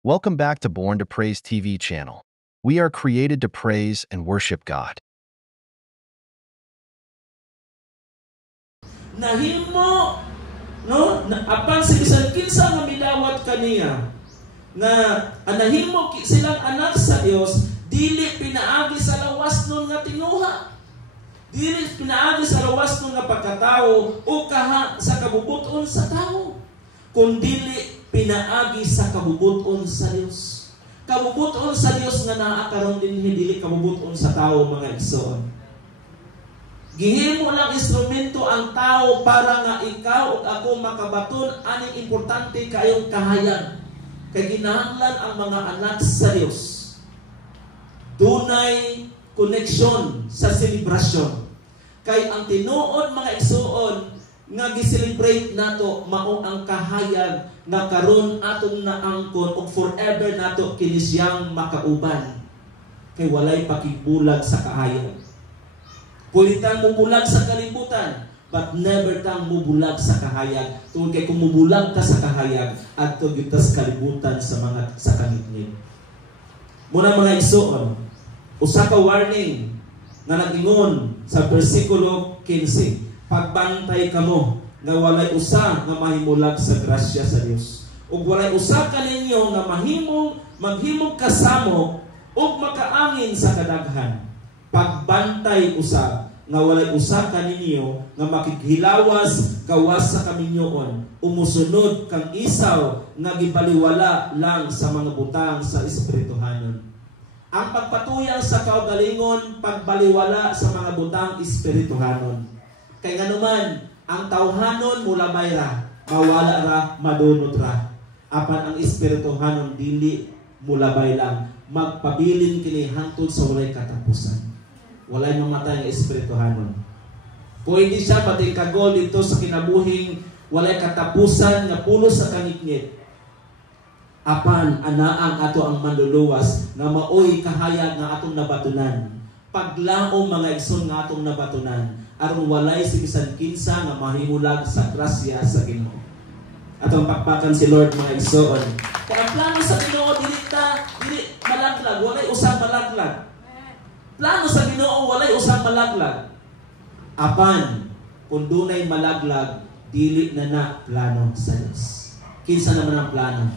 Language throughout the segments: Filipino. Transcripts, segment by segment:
Welcome back to Born to Praise TV channel. We are created to praise and worship God. Nahimo, no? Apan sa bisan kinsa nga midawat kaniya nga nahimo silang anak sa Dios, dili pinaagi sa lawas nun nga tinuha. Dili pinaagi sa lawas nun nga pagkatao o kaha sa kabubuton sa tao, kundi pinaagi sa kabubuton sa Dios. Kabubuton sa Dios nga naa karon dinhi, dili kabubuton sa tao, mga igsoon. Gihimo lang instrumento ang tao para nga ikaw ug ako makabaton aning importante kayong kahayag. Kay kinahanglan ang mga anak sa Dios dunay connection sa selebrasyon. Kay ang tinuod, mga igsoon, nga gi-celebrate nato mao ang kahayag nga karon atong naangkon ug forever nato kini siyang makauban. Kay walay pakibulag sa kahayag. Pwede tang mubulag sa kalibutan, but never tang mubulag sa kahayag. Tungod kay kung mubulag ka sa kahayag, adto gyud tas kalibutan sa mga sa kangitngit. Muna, mga igsoon, usa ka warning nga nag-ingon sa bersikulo 15. Pagbantay kamo nga walay usa nga mahimulag sa grasya sa Dios. Ug walay usa kaninyo nga maghimog kasamo ug makaangin sa kadaghan. Pagbantay usab nga walay usa kaninyo nga makighilawas gawas sa kaminyoon, umusunod kang isaw nga gibaliwala lang sa mga butang sa espirituhanon. Ang pagpatuyang sa kaugalingon, pagbaliwala sa mga butang espirituhanon. Kay nganuman ang tawhanon mula mayra, mawala ra, madunot ra. Apan ang espirituhanon dili mulabay lang, magpabilin kini hangtod sa walay katapusan. Walay mamatay ang espirituhanon. Pwede siya patingkagol dito sa kinabuhing walay katapusan nga pulos sa kangitngit. Apan anaang ato ang manluluwas nga maoy kahayag nga atong nabatunan. Paglaom, mga igsoon, nga atong nabatunan aron walay si bisan kinsa nga mahimulag sa grasya sa Ginoo. Atong pakpakan si Lord, mga igsoon. Kaya ang plano sa Ginoo dili malaglag, walay usab malaglag. Plano sa Ginoo walay usab malaglag. Apan kung dunay malaglag, dili na plano sa Dios. Kinsa naman ang plano?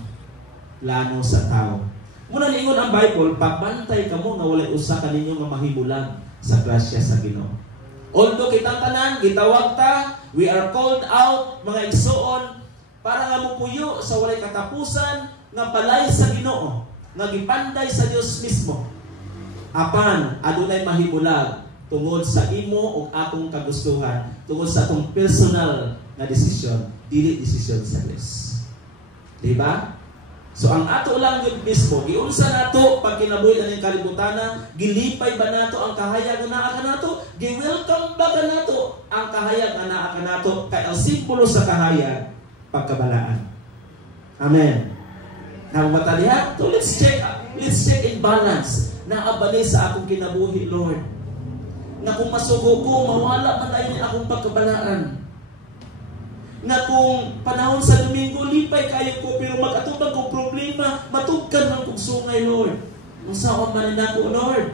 Plano sa tao. Muna niingon ang Bible, pagbantay kamo nga walay usa kaninyo nga mahimulag sa grasya sa Ginoo. Although kitang tanan gitawag ta, we are called out, mga igsoon, para nga mupuyo sa walay katapusan nga balay sa Ginoo, nga gipanday sa Dios mismo. Apan adunay mahimulag tungod sa imo ug atong kagustuhan, tungod sa atong personal na desisyon, dili desisyon sa Dios. Diba? So ang ato lang yun mismo, giunsa nato pag kinabuhi aning kalibutana, gilipay ba nato ang kahayag nga naa kanato? Gi-welcome ba kanato ang kahayag nga naa kanato? Kay ang simbolo sa kahayag, pagkabalaan. Amen. Now matalihat, so let's check in balance. Naabali sa akong kinabuhi, Lord. Nga kung masugo ko, mawala man tayo ni akong pagkabalaan. Nga kung panahon sa Domingo, lipay kayo ko, pero mag-atubag kong problema, matugkan ng kong sungay, Lord. Masaon man na ko, Lord.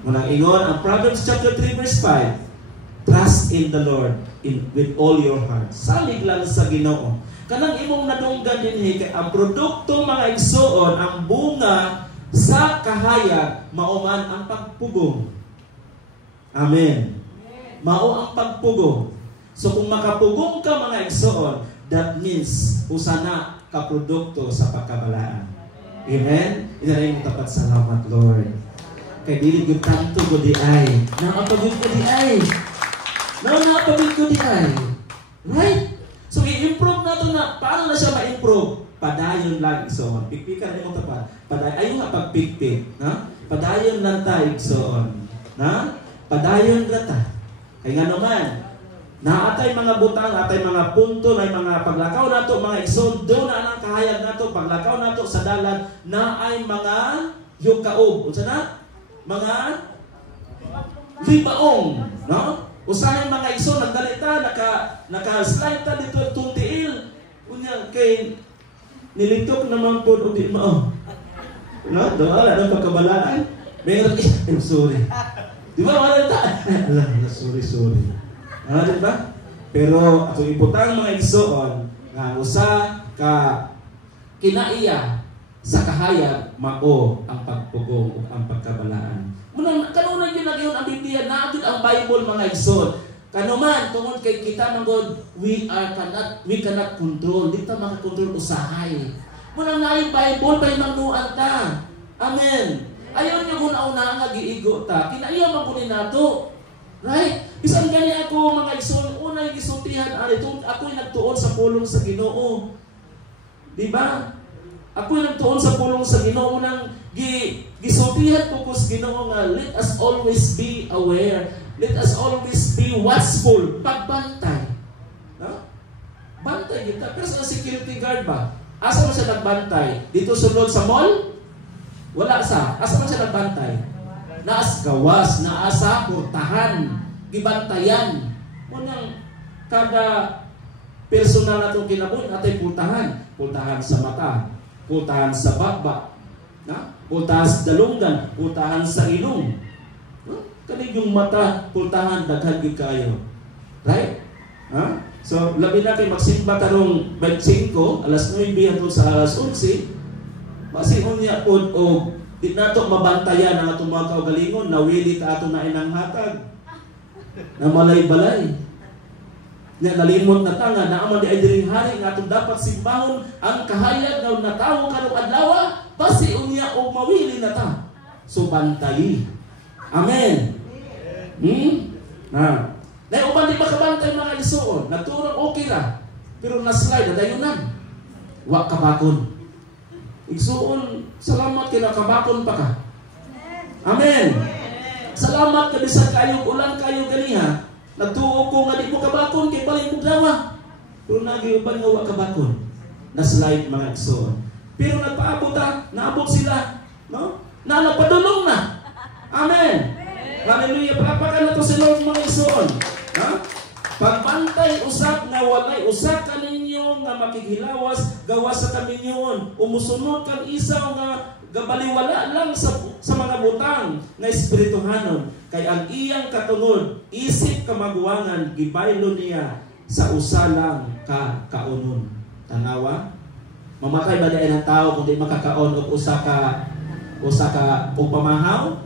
Munang ingon, ang Proverbs chapter 3 verse 5, trust in the Lord with all your heart. Salig lang sa Ginoo. Kanang imong nadunggan din kay ang produkto, mga igsoon, ang bunga sa kahayag, mauman ang pagpugong. Amen. Mao ang pagpugong. So kung makapugong ka, mga igsoon, that means usana ka produkto sa pagkabalaan. Amen. Inaray mo tapat salamat, Lord. Kay dili gyud tanto ko di ay. Nakapagud ko di ay. Nakapagud ko di ay. Right? So i-improve nato na. Paano na siya ma-improve? Padayon lang, igsoon. Pikpikan mo tapat. Ayaw nga pagpikpik. Padayon lang tayo, igsoon. Padayon lang ta. Kaya nga naman, naatay mga butang, atay mga punto, na mga paglakaw nato, mga igsoon, doon na ang kahayag nato, paglakaw nato sa dalan, na ay mga yukaob. Unsa na? Mga libaong. No? Usahay mga igsoon, nagdalita, naka-slide ta dito itong tiil. Unya, kay nilitok naman po o di mao. No? Doon, anong pagkabalaan? Mayroon, I'm sorry. Di ba, wala na? Alam, sorry. Di ba? Pero, atong ibutang mga igsoon, nga usa ka kinaiya sa kahayag, mao ang pagpugong o ang pagkabalaan. Munang, kanunan yun nagyon ang Biblia, natin ang Bible mga igsoon. Kanuman, tungod kay kita nangod, we cannot control. Di ta makakontrol usahay. Munang naay Bible, pa'y magnuan ta. Amen. Ayaw niyo una-una nga giigo ta. Kinaiya magunin nato. Right? Bisan gani ako mga igsoon, unay gisultihan ari ako'y nagtuon sa pulong sa Ginoo. Di ba? Ako'y nagtuon sa pulong sa Ginoo nang gisultihan ko sa Ginoo nga let us always be aware. Let us always be watchful. Pagbantay. No? Bantay kita. Pero sa security guard ba? Asa mo siya nagbantay? Dito sulod sa mall? Wala sa. Asa mo siya nagbantay? Naas gawas, naasa portahan, gibantayan. Munang kada personal na itong kinabuhi, natay pultahan. Pultahan sa mata, pultahan sa bakba, pultahan sa dalunggan, pultahan sa ilong. Kanig yung mata, pultahan, daghan kayo. Right? So, labi na kayo magsimba karong 25, alas 9 hangtod sa alas 11, masihon niya po o di nato mabantayan ang atong mga kaugalingon, nawili ka ato na inang hatag, na malay-balay. Na nalimot na tanga, na aman di ay diring hari, nga atong dapat simbahon ang kahayag na natawo karong adlaw, basi unya o mawili na ta. So, bantayi. Amen. Na uban di makabantay mga igsoon, naturang okay ra, pero na-slide, nadayunan. Wa kabakon. Igsoon, salamat kay nakabakon pa ka. Amen. Salamat ka bisan kayo, ulan kayo ganiha. Natuo ko nga di mo kabakon, kay balik mo dawa. Pero nagiuban nga wa kabakon. Na-slide mga igsoon. Pero nagpaabot naabot sila. No? Na napadulong na. Amen. Hallelujah. Palapakan na to sa Lord mga igsoon. Pagbantay usap nga walay usa ka ninyo nga makighilawas gawas sa kaminyoon. Umusunod kang isaw nga gabaliwala lang sa mga butang nga espirituhanon. Kay ang iyang katungod, isip kamaguangan, gibaylo niya sa usa lang ka kaunon. Tanawa? Mamatay ba diay ng tao kung di makakaon og usa ka og pamahaw?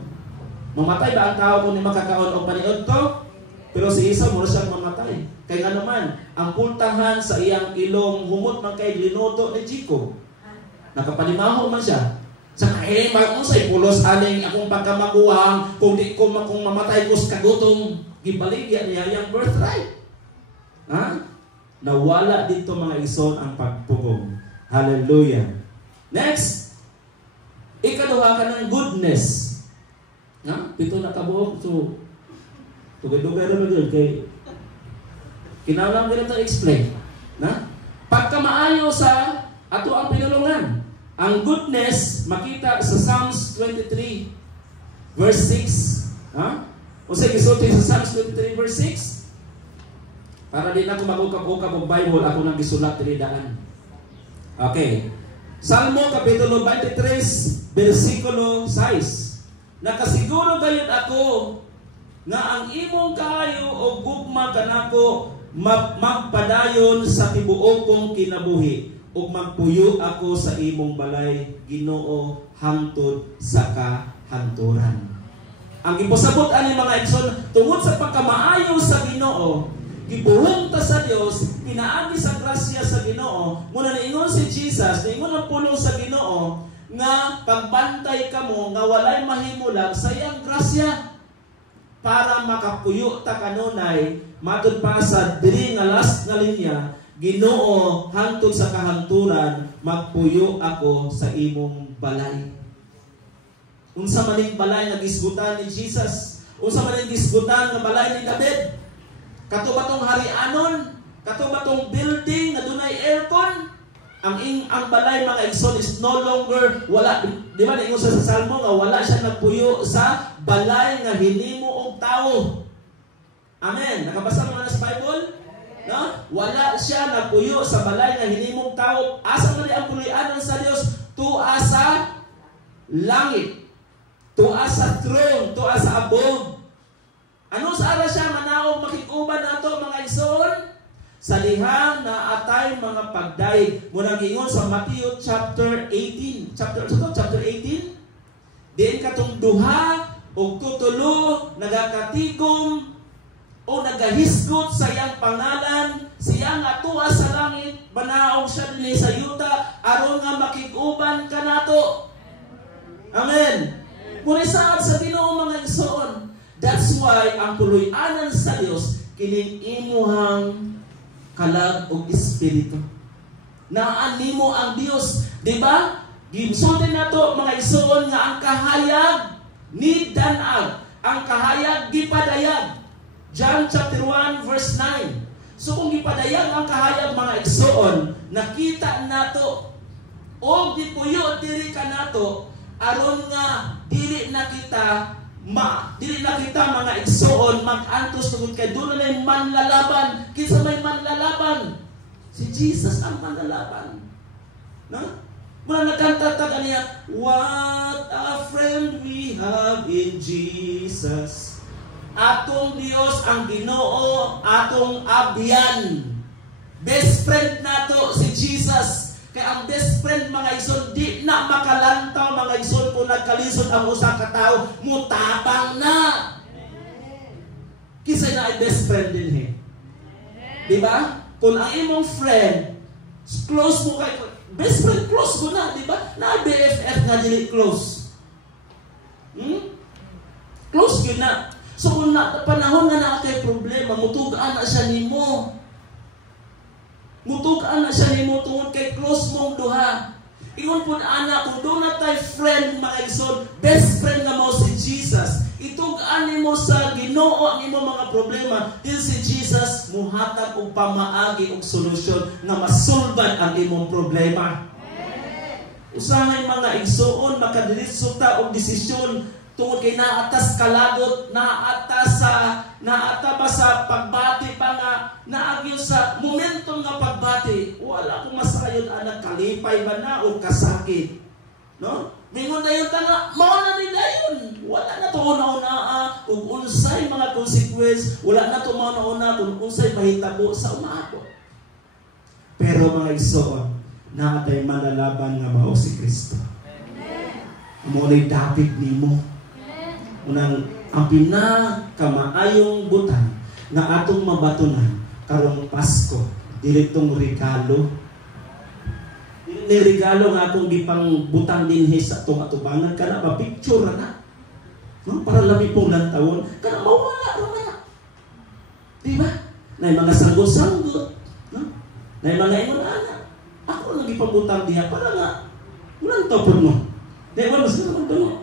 Mamatay ba ang tao kung di makakaon og paniudto? Pero si isa mo siyang mamatay. Kaya nga naman, ang pultahan sa iyang ilong humot man kay linuto ni Chico. Nakapanimaho man siya. Sa mausay pulos aning akong pagkamakuhang kung mamatay ko sa kagutong gibaligya niya yung birthright. Nawala dito mga ison ang pagpugong. Hallelujah. Next, ikaduha ka ng goodness. Pito na kabuok. So, tugay-dugay na doon kay kinaulang ko na explain. Pagkamaayo sa ato ang pinulungan. Ang goodness makita sa Psalms 23 verse 6. O sige, gisulti sa Psalms 23 verse 6. Para din ako magukab-ukab og Bible, ako nang gisulat diri daan. Okay. Salmo kapitulo 23 versikulo 6. Nakasiguro gayud ako nga ang imong kaayo o gugma kanako magpadayon sa tibuok kong kinabuhi ug magpuyo ako sa imong balay, Ginoo, hangtod sa kahanturan. Ang ipasabot ani mga igsoon tungod sa pagkamaayo sa Ginoo, gibuhong ta sa Dios, pinaagi sa grasya sa Ginoo. Muna niingon si Jesus, niingon ang pulong sa Ginoo nga pagbantay kamo nga walay mahimulag sa iyang grasya. Para makapuyo ta kanunay matud pa sa diri nga last nga linya, Ginoo, hangtod sa kahanturan magpuyo ako sa imong balay. Unsa man ning balay nga gisgutan ni Jesus? Unsa man ning gisgutan nga balay ni David? Kato ba tong harianon? Kato ba tong building nga dunay aircon? Ang balay mga igsoon is no longer wala, di ba naingon sa Salmo nga wala siya nagpuyo sa balay nga hinimo og tao. Amen. Nakabasa mo na sa Bible? No? Wala siya nagpuyo sa balay nga hinimong tao. Asa man ang puloy-an Tua sa langit. Tua sa throne. Tua sa above. Ano sa ara siya manaog makikuban nato mga igsoon? Sa diha na atay mga pagdaig. Munang ingon sa Matthew chapter 18. Chapter 18. Diin katong duha o tutulo nagakatigom o nagahisgot sa iyang pangalan, siya nga tuwa sa langit, banaog siya din sa yuta, aron nga makiguban ka nato. Amen. Muna saad sa Ginoo mga igsoon. That's why ang puloy-anan sa Dios kining imuhang kalag og espiritu. Naan nimo ang Dios, di ba? Gimsulti nato mga igsoon nga ang kahayag ni danag, ang kahayag gipadayag. John chapter 1 verse 9. So kung gipadayag ang kahayag mga igsoon, nakita nato o gipuyo diri ka nato aron nga dili na kita mga igsoon mag-antos tungod kay dulo na manlalaban. Kinsa may manlalaban? Si Jesus ang manlalaban. No? Muna nagkanta niya, what a friend we have in Jesus. Atong Dios ang Ginoo, atong abyan. Best friend nato si Jesus. Kaya ang best friend mga igsoon di na makalantaw mga igsoon kung nagkalisod ang usa ka tawo, mutabang na. Kisay na ay best friend din he. Di ba? Kung ang imong friend close mo kay best friend close ko na, di ba? Na BFF nga dili close. Close yun na. So kung panahon nga na kay problema, mutugaan na siya nimo. Mutugaan na siya nimo tungod kay close mong duha. Ingon pud ana kung do na tay friend mga igsoon, best friend nga mo si Jesus. Itugaan nimo sa Ginoo ang imo mga problema. Din si Jesus muhatag og pamaagi og solusyon nga masulbad ang imong problema. Usahay mga igsoon makadiretso ta og desisyon tungod kay naatas kalagot, naata ba sa pagbati pa nga, naagyo sa momentum nga pagbati, wala kong masayod anak kalipay ba na o kasakit. No? Mingon na yun tanga, mauna nila yun. Wala na ito una-una, kung unsay mga consequence, wala na ito mauna-una, kung unsay mahitabo sa umako. Pero mga igsoon, naatay manlalaban nga mao si Kristo. Amuna'y dapit nimo. Unang ang pinakamaayong butang na atong mabatunan karong Pasko, dili tong regalo. Ni regalo nga atong gipang butang dinhi sa atong atubangan kana ba picture na. No, para labi pong lantawon kana mawala ra na. Di ba? Nay mga sanggo-sanggo, no? Nay mga ingon ana. Ako lang gipang butang diha para nga ulan topon mo. Di ba mas naman to?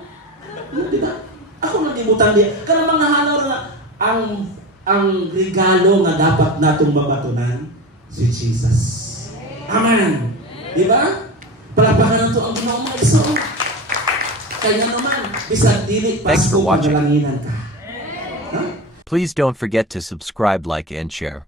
Di ba? Ako nagibutan diya. Kana mga hanor nga ang regalo nga dapat natong mabatunan si Jesus. Amen. Di ba? Palapakan nato ang Ginoo mga igsoon. Kaya naman bisag dili Pasko malanginan ka. Please don't forget to subscribe, like, and share.